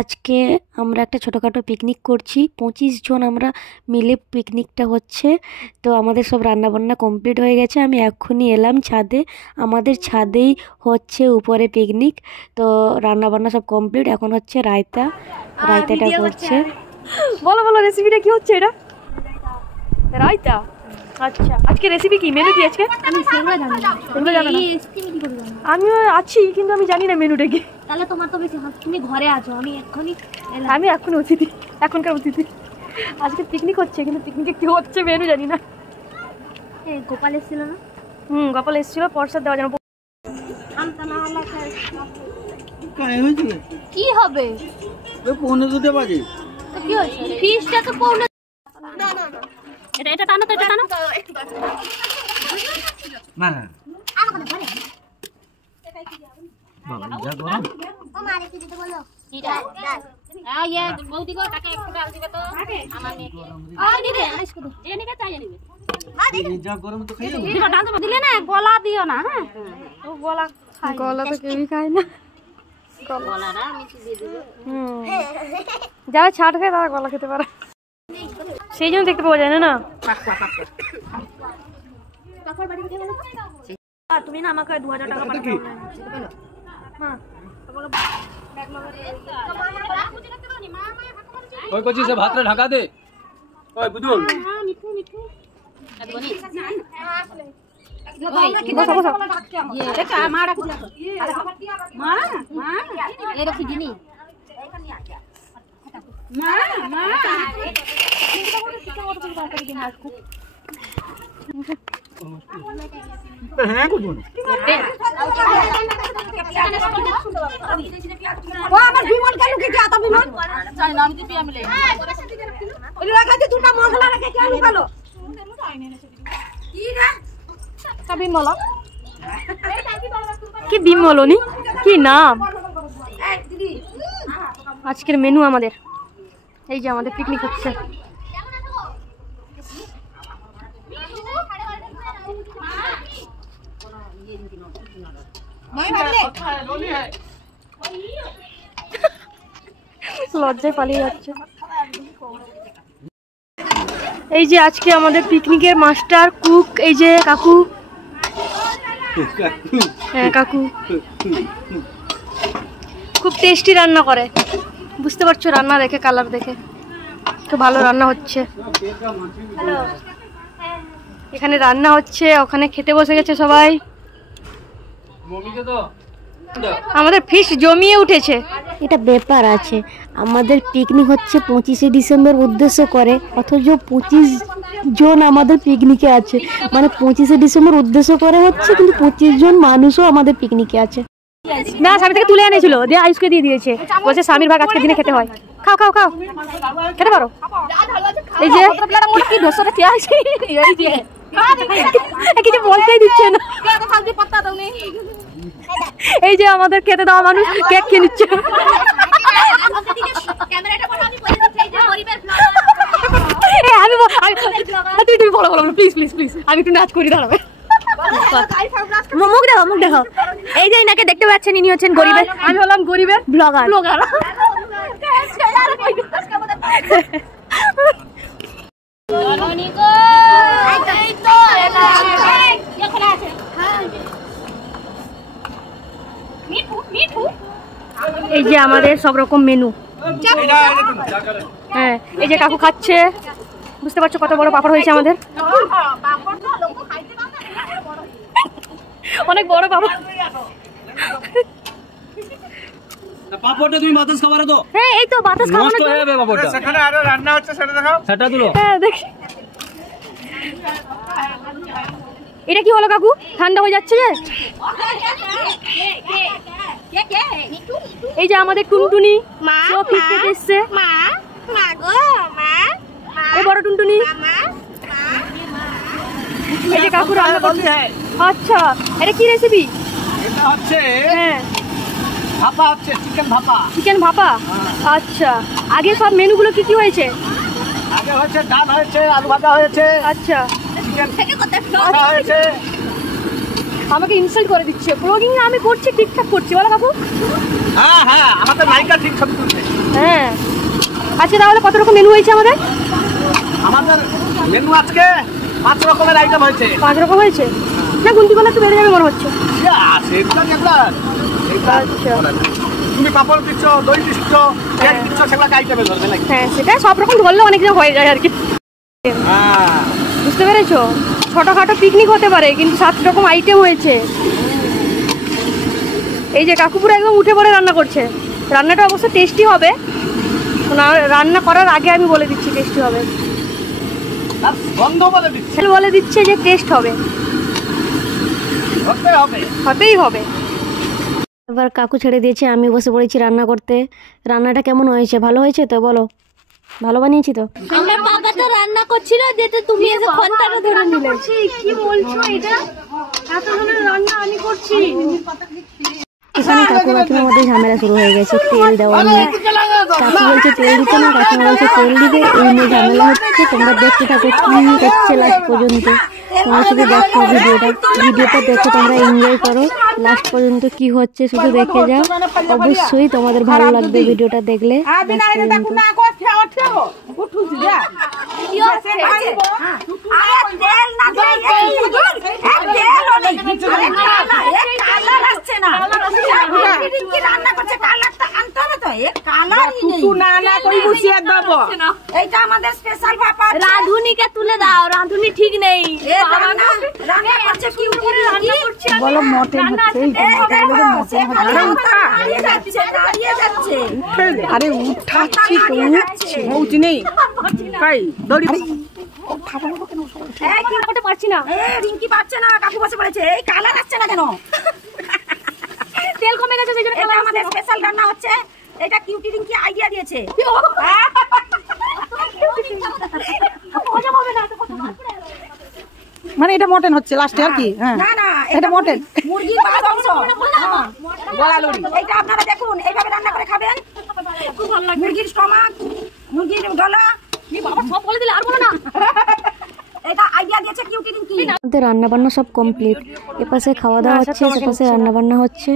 আজকে আমরা একটা ছোটোখাটো পিকনিক করছি, 25 জন আমরা মিলে পিকনিকটা হচ্ছে। তো আমাদের সব রান্নাবান্না কমপ্লিট হয়ে গেছে। আমি এক্ষুনি এলাম ছাদে, আমাদের ছাদেই হচ্ছে উপরে পিকনিক। তো রান্নাবান্না সব কমপ্লিট, এখন হচ্ছে রায়তাটা করছে। বলো বলো রেসিপিটা কি হচ্ছে? এটা রায়তা। আচ্ছা, আজকে রেসিপি কি, মেনু কি আজকে? আমিও আছি কিন্তু আমি জানি না মেনুটা কি। তাহলে তোমার তো বেশি, তুমি ঘরে আছো, আমি এখন অতিথি, এখনকার অতিথি। আজকে পিকনিক হচ্ছে কিন্তু পিকনিকে কি হচ্ছে মেনু জানি না। গোপাল এসেছিল না? গোপাল এসেছিল প্রসাদ দেওয়ার জন্য। কি হবে? পৌনে 2টা বাজে। কি হয়েছে? ফিশটা তো পৌনে এটা টানো তো, এটা টানো না না বাবা যা গরম। ও মারে কি দিতে বলো? ডাল ইয়ে বৌদি গো, কাকে একটু ডাল দিবে তো আমার মেয়েকে। দিদি আইস কো যে নিকে চাই নিবে। এই যা গরম তো খাইও। দিবা ডাল দিলে না, গলা দিও না। হ্যাঁ ও গলা তো কেউই খায় না। গলা না মিষ্টি দিয়ে দিবে। যারা ছাড় খায় তারা গলা খেতে পারে, সেই জন্য দেখতে পাওয়া যায় না। তুমি না আমাকে 2000 টাকা পাঠাবে। ওই কচি সে ভাতটা ঢাকা দে। ওই বুদুল মিঠু বসো বসো। ये देखा मां रख दिया मां ये रखी गिनी मां है कुछ वो আমার বিমল কেন কে आता বিমল চাই নাম দিবি আমি লে ওই রাখাতে দুটো মশলা রেখে কেন কালো কি রে তা বিমল কি বিমলনি কি নাম? আজকের মেনু আমাদের এই যে, আমাদের পিকনিক হচ্ছে। লজ্জায় পালিয়ে যাচ্ছে। এই যে আজকে আমাদের পিকনিকের মাস্টার কুক, এই যে কাকু। হ্যাঁ কাকু খুব টেস্টি রান্না করে, বুঝতে পারছো রান্না দেখে, কালার দেখে খুব ভালো রান্না হচ্ছে। এখানে রান্না হচ্ছে, ওখানে খেতে বসে গেছে সবাই। আমাদের ফিশ জমিয়ে উঠেছে। এটা ব্যাপার আছে, আমাদের পিকনিক হচ্ছে 25শে ডিসেম্বর উদ্দেশ্য করে, অথচ 25 জন আমাদের পিকনিকে আছে। মানে 25শে ডিসেম্বর উদ্দেশ্য করে হচ্ছে, কিন্তু 25 জন মানুষও আমাদের পিকনিকে আছে। না, স্বামী থেকে তুলে এনেছিল, দিয়ে আয়ুষকে দিয়ে দিয়েছে, বলছে স্বামীর ভাগ আজকের দিনে খেতে হয়। খাও খাও খাও, খেতে পারো। এই যে কিছু বলতেই দিচ্ছে না। এই যে আমাদের খেতে দেওয়া মানুষ কেক খেয়ে নিচ্ছে। তুমি বলো বলো প্লিজ প্লিজ প্লিজ, আমি একটু নাচ করি, দাঁড়াবে। মুখ দেখো, মুখ দেখো। এই যে ইনাকে দেখতে পাচ্ছেন, ইনি হচ্ছেন গরিবের, আমি হলাম গরিবের ব্লগার। এই যে আমাদের সব রকম মেনু। হ্যাঁ, এই যে কাকু খাচ্ছে, বুঝতে পারছো কত বড় পাপড় হয়েছে আমাদের, অনেক বড় পাপড়। পাপড়টা তুমি বাতাস খাবার তো। হ্যাঁ এই তো বাতাস খাওয়ানো নষ্ট হয়ে যাবে পাপড়টা। সেখানে আরো রান্না হচ্ছে, সেটা দেখাও, সেটা তুলো। হ্যাঁ দেখি, এটা কি হলো কাকু? ঠান্ডা হয়ে যাচ্ছে যে। এই যে আমাদের টুনটুনি এসছে, এই বড় টুনটুনি। এই যে কাকু রান্না করছে। আচ্ছা, এটা কি রেসিপি? এটা হচ্ছে হ্যাঁ ভাপা, হচ্ছে চিকেন ভাপা। চিকেন ভাপা। আচ্ছা, আগে সব মেনুগুলো কি কি হয়েছে? আগে হচ্ছে ডাল হয়েছে, আলু ভাজা হয়েছে। আচ্ছা, চিকেন হয়েছে। আমাকে ইনসাল্ট করে দিচ্ছে। ব্লগিং আমি করছি, ঠিকঠাক করছি, বলো কাকু। হ্যাঁ হ্যাঁ, আমাদের নায়িকা ঠিক ছবি তুলছে। আজকে তাহলে কত রকম মেনু হয়েছে আমাদের? আমাদের মেনু আজকে 5 রকমের আইটেম হয়েছে। 5 রকম হয়েছে না? গুনতি করলে একটু বেড়ে যাবে মনে হচ্ছে। তুমি পাপড় দিচ্ছ, দই দিচ্ছ, কেক দিচ্ছ, সেগুলো আইটেমে ধরবে নাকি? হ্যাঁ, সেটা সব রকম ধরলে অনেক হয়ে যায় আর কি। হ্যাঁ, বুঝতে পেরেছো? ছোটখাটো পিকনিক হতে পারে, কিন্তু 7 রকম আইটেম হয়েছে। এই যে কাকু পুরো একদম উঠে পড়ে রান্না করছে। রান্নাটা অবশ্য টেস্টি হবে, রান্না করার আগে আমি বলে দিচ্ছি টেস্টি হবে। গন্ধ বলে দিচ্ছে, বলে দিচ্ছে যে টেস্ট হবে, হতেই হবে। এবার কাকু ছেড়ে দিয়েছে, আমি বসে পড়েছি রান্না করতে। রান্নাটা কেমন হয়েছে? ভালো হয়েছে তো? বলো, ভালো বানিয়েছি তো? আমার কাকা তো রান্না করছিল, যেটা তুমি এসে ফোনটা ধরে নিলে। কি বলছো? এটা এত ধরনের রান্না আমি করছি? এখানে কাকু কাকিমার মধ্যে ঝামেলা শুরু হয়ে গেছে তেল দেওয়া নিয়ে। কাকু বলছে তেল দিতে না, কাকিমা বলছে তেল দিবে, এই নিয়ে ঝামেলা হচ্ছে। তোমরা দেখতে থাকো কি হচ্ছে লাস্ট পর্যন্ত। তোমরা শুধু দেখো ভিডিওটা দেখো, তোমরা এনজয় করো। লাস্ট পর্যন্ত কি হচ্ছে শুধু দেখে যাও, অবশ্যই তোমাদের ভালো লাগবে ভিডিওটা দেখলে। রাঁধুনিকে তুলে দাও, রাঁধুনি ঠিক নেই। বলো মটন হচ্ছে, আরে উঠাচ্ছি তো উঠছে নেই পারছি না, রিঙ্কি পাচ্ছে না, কাকু বসে পড়েছে। এই কালার আসছে না কেন? তেল কমে গেছে, সেই জন্য আমাদের স্পেশাল রান্না হচ্ছে। এটা কিউটি রিঙ্কি আইডিয়া দিয়েছে। মানে এটা মটন হচ্ছে লাস্টে আর কি? হ্যাঁ, না না, এটা মটন, মুরগির মাংস, গলালুড়ি। এটা আপনারা দেখুন, এইভাবে রান্না করে খাবেন, খুব ভালো লাগবে। মুরগির স্টমাক, মুরগির গলা, বাবা সব বলে দিলে আর বলো না। এটা আইডিয়া দিয়েছে কিউটি রিঙ্কি। আমাদের রান্না বান্না সব কমপ্লিট। এপাশে খাওয়া দাওয়া হচ্ছে, সেপাশে রান্না বান্না হচ্ছে।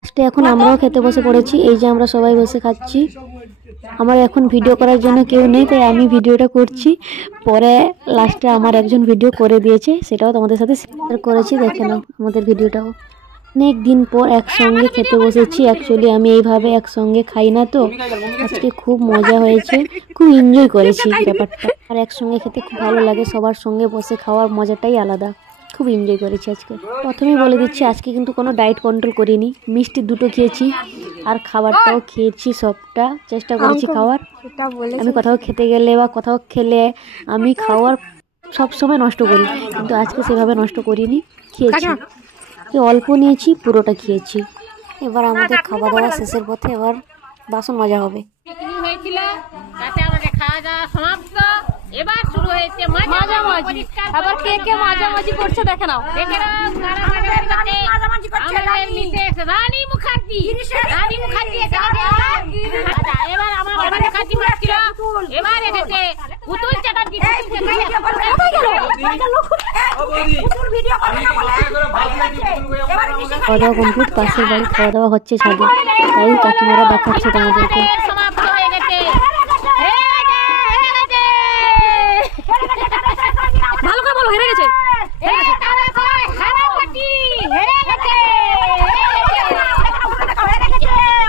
লাস্টে এখন আমরাও খেতে বসে পড়েছি। এই যে আমরা সবাই বসে খাচ্ছি। আমার এখন ভিডিও করার জন্য কেউ নেই, তাই আমি ভিডিওটা করছি। পরে লাস্টে আমার একজন ভিডিও করে দিয়েছে, সেটাও তোমাদের সাথে শেয়ার করেছি, দেখে নাও আমাদের ভিডিওটাও। অনেক দিন পর একসঙ্গে খেতে বসেছি। অ্যাকচুয়ালি আমি এইভাবে একসঙ্গে খাই না, তো আজকে খুব মজা হয়েছে, খুব এনজয় করেছি ব্যাপারটা। আর একসঙ্গে খেতে খুব ভালো লাগে, সবার সঙ্গে বসে খাওয়ার মজাটাই আলাদা। খুব এনজয় করেছি আজকে। প্রথমেই বলে দিচ্ছি, আজকে কিন্তু কোনো ডায়েট কন্ট্রোল করিনি। মিষ্টি 2টো খেয়েছি, আর খাবারটাও খেয়েছি, সবটা চেষ্টা করেছি খাওয়ার। আমি কোথাও খেতে গেলে বা কোথাও খেলে আমি খাওয়ার সব সময় নষ্ট করি, কিন্তু আজকে সেভাবে নষ্ট করিনি, খেয়েছি। অল্প নিয়েছি, পুরোটা খেয়েছি। এবার আমাদের খাওয়া দাওয়া শেষের পথে, এবার বাসন মাজা হবে। হয়েছিল তাতে আমাদের খাওয়া দাওয়া সমাপ্ত। এবার শুরু হয়েছে মাঝামাঝি। আবার কে কে মাঝামাঝি করছে দেখে নাও। দেখে নাও মাঝামাঝি করছে রানী মুখার্জি। রানী মুখার্জি এবার আমার মুখার্জি মারছিল। এবার এসেছে পুতুল চ্যাটার্জি। খাওয়া দাওয়া কমপ্লিট, পাশের বাড়ি খাওয়া দাওয়া হচ্ছে ছাদে, তাই কাকিমারা দেখাচ্ছে তোমাদেরকে। সমাপ্ত হয়ে গেছে। ভালো করে বলো, হেরে গেছে।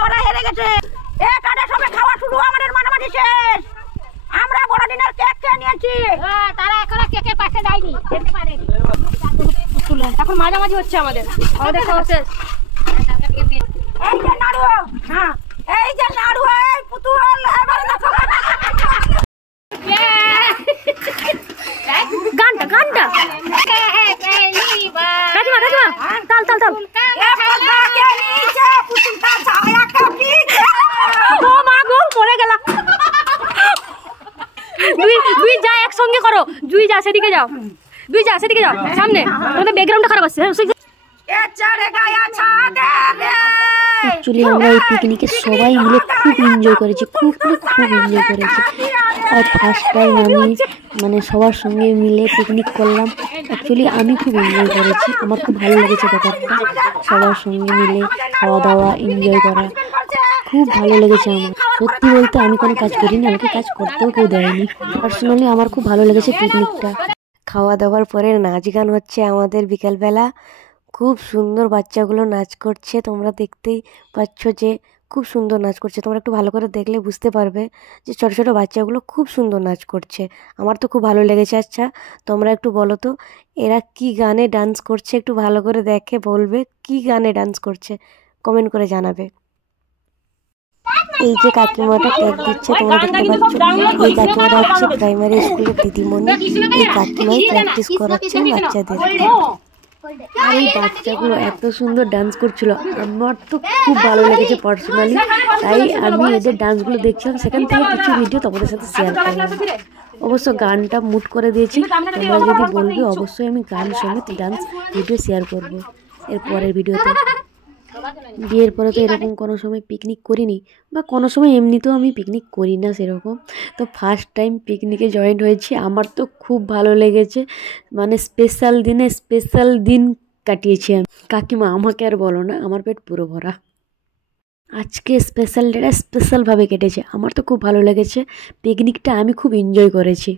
ওরা হেরে গেছে। সবে খাওয়া শুরু, আমাদের মানামাটি শেষ। আমরা বড়দিনের কেক খেয়ে নিয়েছি। তারা এখনো কেকের পাশে যায়নি, যেতে পারেনি। এখন মাঝামাঝি হচ্ছে আমাদের খাওয়া শেষ। এই যে নাড়ু, হ্যাঁ এই যে নাড়ু, এই পুতুল, এবারে দেখো গানটা কাকিমা তাল ও মা গো, মরে গেলাম। দুই যা একসঙ্গে করো, দুই যা সেদিকে যাও সামনে। তোমাদের ব্যাকগ্রাউন্ডটা খারাপ আছে। অ্যাকচুয়ালি আমরা এই পিকনিকে সবাই মিলে খুব এনজয় করেছি, খুব এনজয় করেছি। আর ফার্স্ট টাইম আমি সবার সঙ্গে মিলে পিকনিক করলাম। অ্যাকচুয়ালি আমি খুব এনজয় করেছি, আমার খুব ভালো লেগেছে ব্যাপারটা। সবার সঙ্গে মিলে খাওয়া দাওয়া এনজয় করা খুব ভালো লেগেছে আমার। সত্যি বলতে আমি কোনো কাজ করিনি, আমাকে কাজ করতেও কেউ দেয়নি। পার্সোনালি আমার খুব ভালো লেগেছে পিকনিকটা। খাওয়া দাওয়ার পরে নাচ গান হচ্ছে আমাদের বিকালবেলা। খুব সুন্দর বাচ্চাগুলো নাচ করছে, তোমরা দেখতেই পাচ্ছ যে খুব সুন্দর নাচ করছে। তোমরা একটু ভালো করে দেখলে বুঝতে পারবে যে ছোটো ছোটো বাচ্চাগুলো খুব সুন্দর নাচ করছে। আমার তো খুব ভালো লেগেছে। আচ্ছা তোমরা একটু বলো তো এরা কি গানে ডান্স করছে, একটু ভালো করে দেখে বলবে কি গানে ডান্স করছে, কমেন্ট করে জানাবে। এই যে কাকিমাটা কেক দিচ্ছে তোমরা দেখতে পাচ্ছ, এই কাকিমাটা হচ্ছে প্রাইমারি স্কুলের দিদিমণি। এই কাকিমাই প্র্যাকটিস করাচ্ছেন বাচ্চাদের। আর এই বাচ্চাগুলো এত সুন্দর ডান্স করছিল, আমার তো খুব ভালো লেগেছে পার্সোনালি। তাই আমি এদের ডান্সগুলো দেখছিলাম, সেখান থেকে কিছু ভিডিও তোমাদের সাথে শেয়ার করলাম। অবশ্য গানটা মুড করে দিয়েছি, তোমরা যদি বলবে অবশ্যই আমি গান সমেত ডান্স ভিডিও শেয়ার করব এর পরের ভিডিওতে। বিয়ের পরে তো এরকম কোনো সময় পিকনিক করিনি, বা কোনো সময় এমনিতেও আমি পিকনিক করি না সেরকম। তো ফার্স্ট টাইম পিকনিকে জয়েন হয়েছি, আমার তো খুব ভালো লেগেছে। মানে স্পেশাল দিন কাটিয়েছি আমি। কাকিমা আমাকে আর বলো না, আমার পেট পুরো ভরা। আজকে স্পেশাল ডেটা স্পেশালভাবে কেটেছে, আমার তো খুব ভালো লেগেছে পিকনিকটা, আমি খুব এনজয় করেছি।